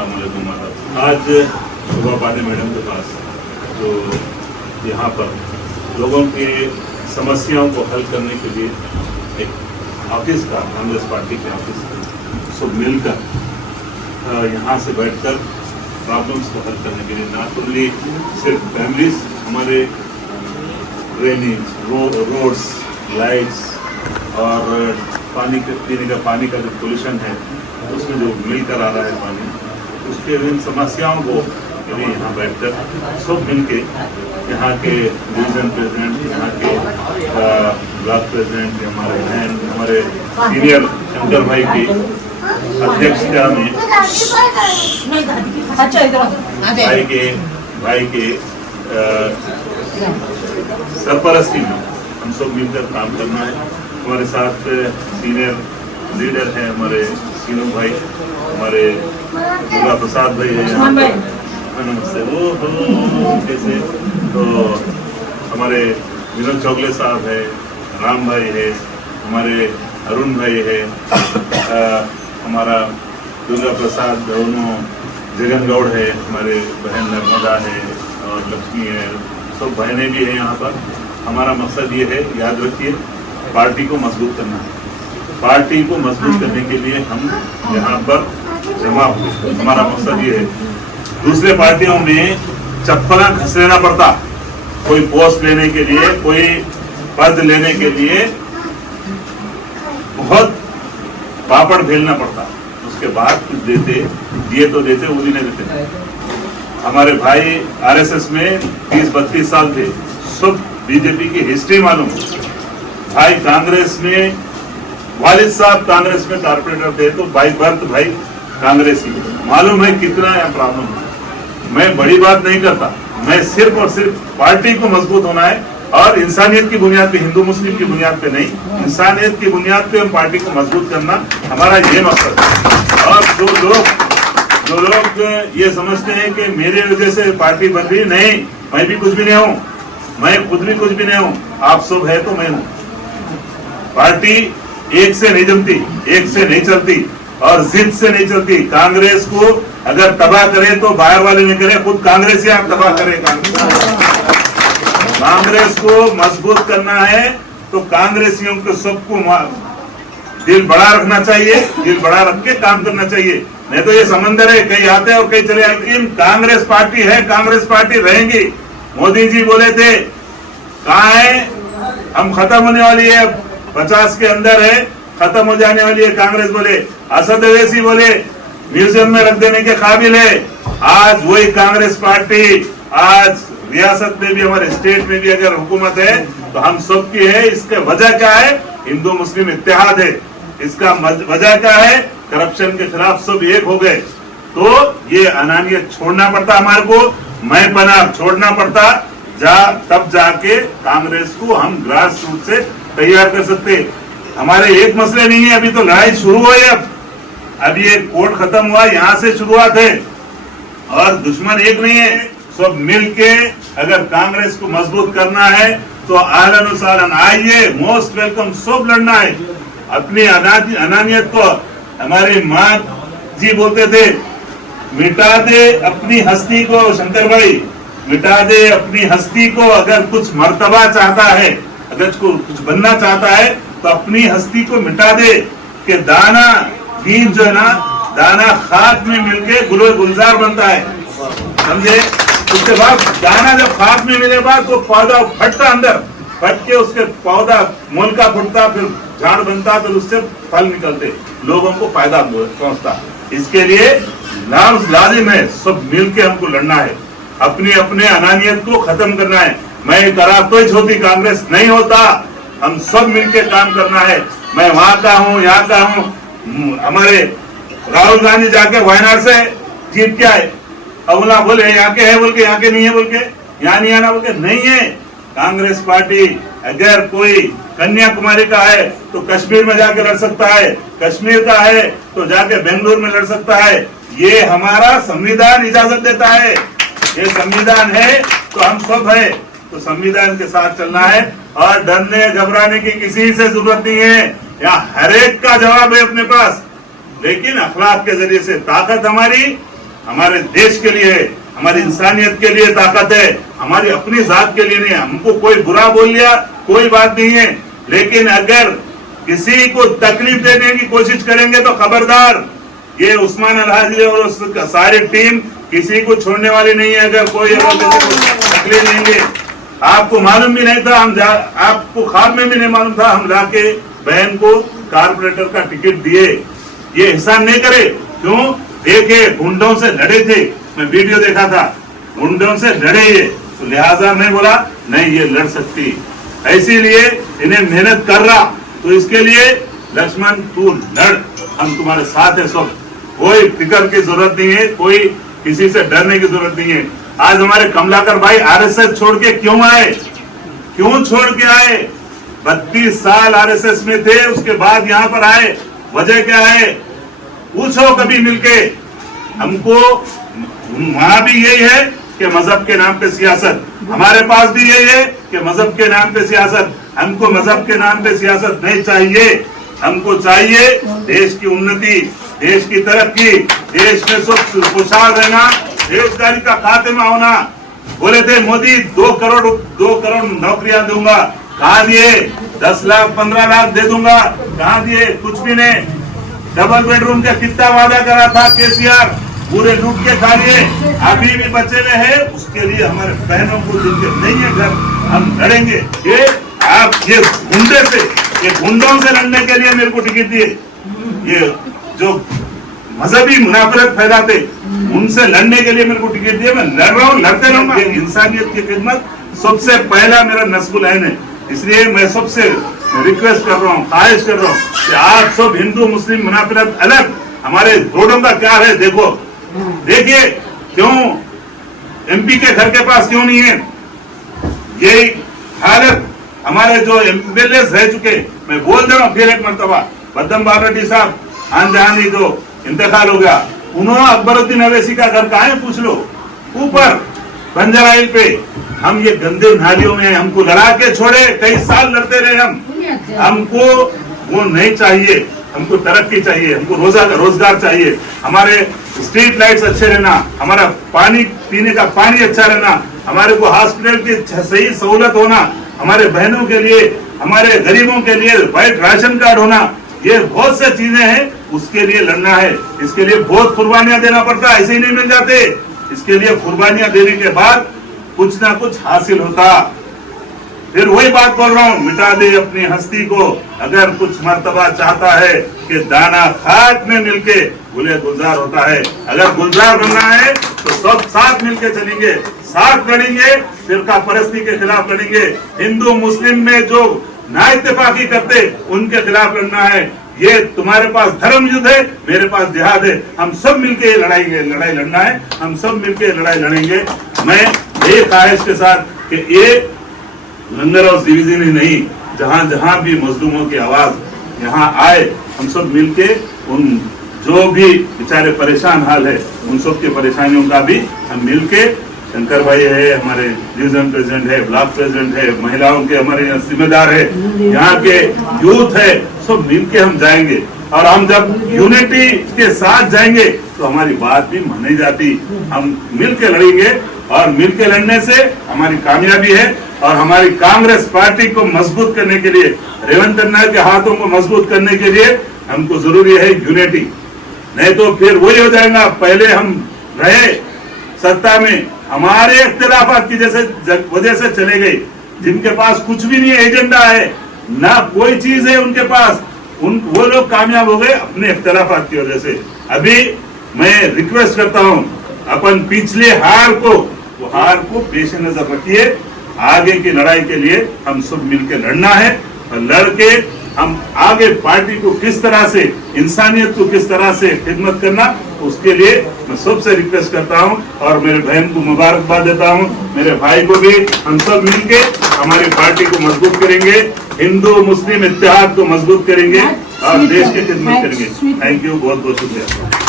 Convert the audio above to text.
अस्सलाम वालेकुम। आज शोभा पांडे मैडम के पास जो यहाँ पर लोगों की समस्याओं को हल करने के लिए एक ऑफिस का, कांग्रेस पार्टी के ऑफिस का सब मिलकर यहाँ से बैठकर प्रॉब्लम्स को हल करने के लिए, नॉट ओनली सिर्फ फैमिलीज, हमारे ड्रेनेज, रोड्स, लाइट्स और पानी के पीने का पानी का जो पोल्यूशन है उसमें जो मिलकर आ रहा है पानी, उसके इन समस्याओं को लिए यहाँ बैठकर सब मिलके यहाँ के डिवीजन प्रेसिडेंट, यहाँ के ब्लॉक प्रेसिडेंट, हमारे बहन, हमारे सीनियर शंकर भाई की अध्यक्षता में भाई के सरपरस्ती में हम सब मिलकर काम करना है। हमारे साथ सीनियर लीडर हैं हमारे सीनू भाई, हमारे दुर्गा प्रसाद भाई है यहाँ नमस्ते वो कैसे, तो हमारे विनोद चौगले साहब है, राम भाई है, हमारे अरुण भाई है, हमारा दुर्गा प्रसाद दोनों जगन गौड़ है, हमारे बहन नर्मदा है और लक्ष्मी है, सब बहनें भी है यहाँ पर। हमारा मकसद ये है, याद रखिए, पार्टी को मजबूत करना है। पार्टी को मजबूत करने के लिए हम यहाँ पर जमा हुए, हमारा मकसद ये है। दूसरे पार्टियों में चप्पला घसीटना पड़ता, कोई पोस्ट लेने के लिए, कोई पद लेने के लिए बहुत पापड़ बेलना पड़ता, उसके बाद कुछ देते, दिए तो देते, वो भी नहीं देते। हमारे भाई आरएसएस में 30-32 साल थे, सब बीजेपी की हिस्ट्री मालूम। भाई कांग्रेस में, वालिद साहब कांग्रेस में कारपोरेटर थे, तो भाई बर्थ भाई कांग्रेस ही, मालूम है कितना यहाँ प्रॉब्लम है। मैं बड़ी बात नहीं करता, मैं सिर्फ और सिर्फ पार्टी को मजबूत होना है और इंसानियत की बुनियाद पे, हिंदू मुस्लिम की बुनियाद पे नहीं, इंसानियत की बुनियाद पे हम पार्टी को मजबूत करना, हमारा ये मकसद है। और जो लोग ये समझते हैं कि मेरे वजह से पार्टी बन रही, नहीं, मैं भी कुछ भी नहीं हूँ, मैं खुद भी कुछ भी नहीं हूँ, आप सब है तो मैं हूँ। पार्टी एक से नहीं जमती, एक से नहीं चलती और जिद से नहीं चलती। कांग्रेस को अगर तबाह करे तो बाहर वाले नहीं करे, खुद कांग्रेस ही आप तबाह करेगा। कांग्रेस को मजबूत करना है तो कांग्रेसियों को सबको दिल बड़ा रखना चाहिए, दिल बड़ा रख के काम करना चाहिए। नहीं तो ये समंदर है, कहीं आते हैं और कहीं चले आते। लेकिन कांग्रेस पार्टी है, कांग्रेस पार्टी रहेंगी। मोदी जी बोले थे, कहाँ है, हम खत्म होने वाली है, 50 के अंदर है, खत्म हो जाने वाली है। कांग्रेस बोले, असद अवैसी बोले म्यूजियम में रख देने के काबिल है। आज वही कांग्रेस पार्टी आज रियासत में भी, हमारे स्टेट में भी अगर हुकूमत है तो हम सबकी है। इसके वजह क्या है, हिंदू मुस्लिम इत्तेहाद है। इसका वजह क्या है, करप्शन के खिलाफ सब एक हो गए। तो ये अनानियत छोड़ना पड़ता हमारे को, मैं पना छोड़ना पड़ता, तब जाके कांग्रेस को हम ग्रास रूट से तैयार कर सकते। हमारे एक मसले नहीं है, अभी तो लड़ाई शुरू हुई है। अभी ये कोर्ट खत्म हुआ, यहाँ से शुरुआत है और दुश्मन एक नहीं है। सब मिलके अगर कांग्रेस को मजबूत करना है तो आहलन सालन आइए, मोस्ट वेलकम, सब लड़ना है। अपनी अनानियत को, हमारी माँ जी बोलते थे, मिटा दे अपनी हस्ती को, शंकर भाई मिटा दे अपनी हस्ती को। अगर कुछ मर्तबा चाहता है, अगर कुछ बनना चाहता है तो अपनी हस्ती को मिटा दे। कि दाना बीज जो है ना, दाना खाक में मिलके गुलो गुलजार बनता है, समझे। उसके बाद दाना जब खाक में मिले बाद तो पौधा फटता, अंदर फट के उसके पौधा मोलका फुटता, फिर झाड़ बनता, फिर उससे फल निकलते, लोगों को फायदा पहुंचता। इसके लिए लाजिम है सब मिलके हमको लड़ना है, अपनी अपने अनानियत को खत्म करना है। मैं करा तो होती कांग्रेस नहीं होता, हम सब मिलके काम करना है। मैं वहां का हूँ, यहाँ का हूँ। हमारे राहुल गांधी जाके वायनाड से जीत के आए, अवला बोले यहाँ के है बोल के, यहाँ के नहीं है बोल के, यहाँ नहीं आना बोल के, नहीं है। कांग्रेस पार्टी अगर कोई कन्याकुमारी का है तो कश्मीर में जाके लड़ सकता है, कश्मीर का है तो जाके बेंगलुरु में लड़ सकता है। ये हमारा संविधान इजाजत देता है, ये संविधान है तो हम सब है, तो संविधान के साथ चलना है और डरने घबराने की किसी से जरूरत नहीं है। यहाँ हर एक का जवाब है अपने पास, लेकिन अखलाक के जरिए से ताकत हमारी हमारे देश के लिए है, हमारी इंसानियत के लिए ताकत है, हमारी अपनी जात के लिए नहीं। हमको कोई बुरा बोल लिया कोई बात नहीं है, लेकिन अगर किसी को तकलीफ देने की कोशिश करेंगे तो खबरदार, ये उस्मान अलहाजी और उसकी सारी टीम किसी को छोड़ने वाली नहीं है। अगर कोई तकलीफ देंगे, आपको मालूम भी नहीं था, आपको ख्वाब में भी नहीं मालूम था, हम लाके बहन को कारपोरेटर का टिकट दिए। ये एहसान नहीं करे, क्यों? देखे गुंडों से लड़े थे, मैं वीडियो देखा था, गुंडों से लड़े ये, तो लिहाजा मैं बोला नहीं ये लड़ सकती, इसीलिए इन्हें मेहनत कर रहा। तो इसके लिए लक्ष्मण तू लड़, हम तुम्हारे साथ है सब, कोई फिक्र की जरूरत नहीं है, कोई किसी से डरने की जरूरत नहीं है। आज हमारे कमलाकर भाई आरएसएस छोड़ के क्यों आए? क्यों छोड़ के आए? 32 साल आरएसएस में थे, उसके बाद यहाँ पर आए, वजह क्या है? पूछो कभी मिलके। हमको वहां भी यही है कि मजहब के नाम पे सियासत, हमारे पास भी यही है कि मजहब के नाम पे सियासत। हमको मजहब के नाम पे सियासत नहीं चाहिए, हमको चाहिए देश की उन्नति, देश की तरक्की, देश में सब खुशहाल रहना, बेरोजगारी का खात्मा होना। बोले थे मोदी 2 करोड़ नौकरियां दूंगा, कहाँ दिए? 10 लाख 15 लाख दे दूंगा, कहाँ दिए? कुछ भी नहीं। डबल बेडरूम का कितना वादा करा था केसीआर, पूरे लूट के खा लिए, अभी भी बचे हुए हैं। उसके लिए हमारे बहनों को जिनके नहीं है घर, हम लड़ेंगे। ये आप ये गुंडे से, ये गुंडों से लड़ने के लिए मेरे को टिकट दिए, ये जो मजहबी मुनाफरत फैलाते उनसे लड़ने के लिए मेरे को टिकट दिए। मैं लड़ रहा हूँ, लड़ते रहूंगा। इंसानियत की खिदमत सबसे पहला मेरा नस्बुल ऐन है, इसलिए मैं सबसे रिक्वेस्ट कर रहा हूँ, ख्वाहिश कर रहा हूँ कि आप सब हिंदू मुस्लिम मुनाफरत अलग, हमारे रोडों का क्या है देखो, देखिए क्यों एमपी के घर के पास क्यों नहीं है? यही हालत हमारे जो एमएलए रह चुके, मैं बोल दे रहा हूँ फिर एक मरतबा, बद्दम बाबरेड्डी साहब आन जहानी जो इंतकाल हो गया, उन्होंने अकबरुद्दीन अवैसी का घर कहाँ है पूछ लो, ऊपर बंजर आइल पे। हम ये गंदे नालियों में हमको लड़ा के छोड़े, कई साल लड़ते रहे हम, हमको वो नहीं चाहिए, हमको तरक्की चाहिए, हमको रोजगार चाहिए, हमारे स्ट्रीट लाइट्स अच्छे रहना, हमारा पानी पीने का पानी अच्छा रहना, हमारे को हॉस्पिटल की सही सहूलत होना, हमारे बहनों के लिए, हमारे गरीबों के लिए वाइट राशन कार्ड होना, ये बहुत सी चीजें हैं, उसके लिए लड़ना है। इसके लिए बहुत कुर्बानियां देना पड़ता है, ऐसे ही नहीं मिल जाते। इसके लिए कुर्बानियां देने के बाद कुछ ना कुछ हासिल होता। फिर वही बात बोल रहा हूँ, मिटा दे अपनी हस्ती को, अगर कुछ मर्तबा चाहता है कि दाना खाक में मिलके गुले गुलजार होता है। अगर गुलजार बनना है तो सब साथ मिलके चलेंगे, साथ लड़ेंगे, फिरका परस्ती के खिलाफ लड़ेंगे, हिंदू मुस्लिम में जो ना इत्तेफाकी करते उनके खिलाफ लड़ना है। ये तुम्हारे पास धर्म युद्ध है, मेरे पास जिहाद है, हम सब मिलके लड़ाई लड़ना है, हम सब मिलके लड़ाई लड़ेंगे। मैं ये ख्वाहिश के साथ कि ये लंगर और डिवीजन ही नहीं, जहाँ जहाँ भी मजलूमों की आवाज यहाँ आए, हम सब मिलके उन जो भी बेचारे परेशान हाल है उन सब की परेशानियों का भी हम मिलके, शंकर भाई है हमारे डिवीजन प्रेसिडेंट है, ब्लॉक प्रेसिडेंट है, महिलाओं के हमारे यहाँ जिम्मेदार है, यहाँ के यूथ है, सब मिलके हम जाएंगे। और हम जब यूनिटी के साथ जाएंगे तो हमारी बात भी मानी जाती, हम मिलके लड़ेंगे और मिलके लड़ने से हमारी कामयाबी है। और हमारी कांग्रेस पार्टी को मजबूत करने के लिए, रेवंत नायक के हाथों को मजबूत करने के लिए हमको जरूरी है यूनिटी, नहीं तो फिर वही हो जाएगा। पहले हम रहे सत्ता में, हमारे इख्तिलाफात की वजह से चले गए, जिनके पास कुछ भी नहीं एजेंडा है, ना कोई चीज है उनके पास, वो लोग कामयाब हो गए अपने इख्तिलाफात की वजह से। अभी मैं रिक्वेस्ट करता हूँ, अपन पिछले हार को पेश नजर रखिए, आगे की लड़ाई के लिए हम सब मिलकर लड़ना है, और लड़के हम आगे पार्टी को किस तरह से, इंसानियत को किस तरह से खिदमत करना, उसके लिए मैं सबसे रिक्वेस्ट करता हूं और मेरे बहन को मुबारकबाद देता हूं, मेरे भाई को भी। हम सब मिलके हमारी पार्टी को मजबूत करेंगे, हिंदू मुस्लिम इत्तेहाद को मजबूत करेंगे और देश की खिदमत करेंगे। थैंक यू, बहुत बहुत शुक्रिया।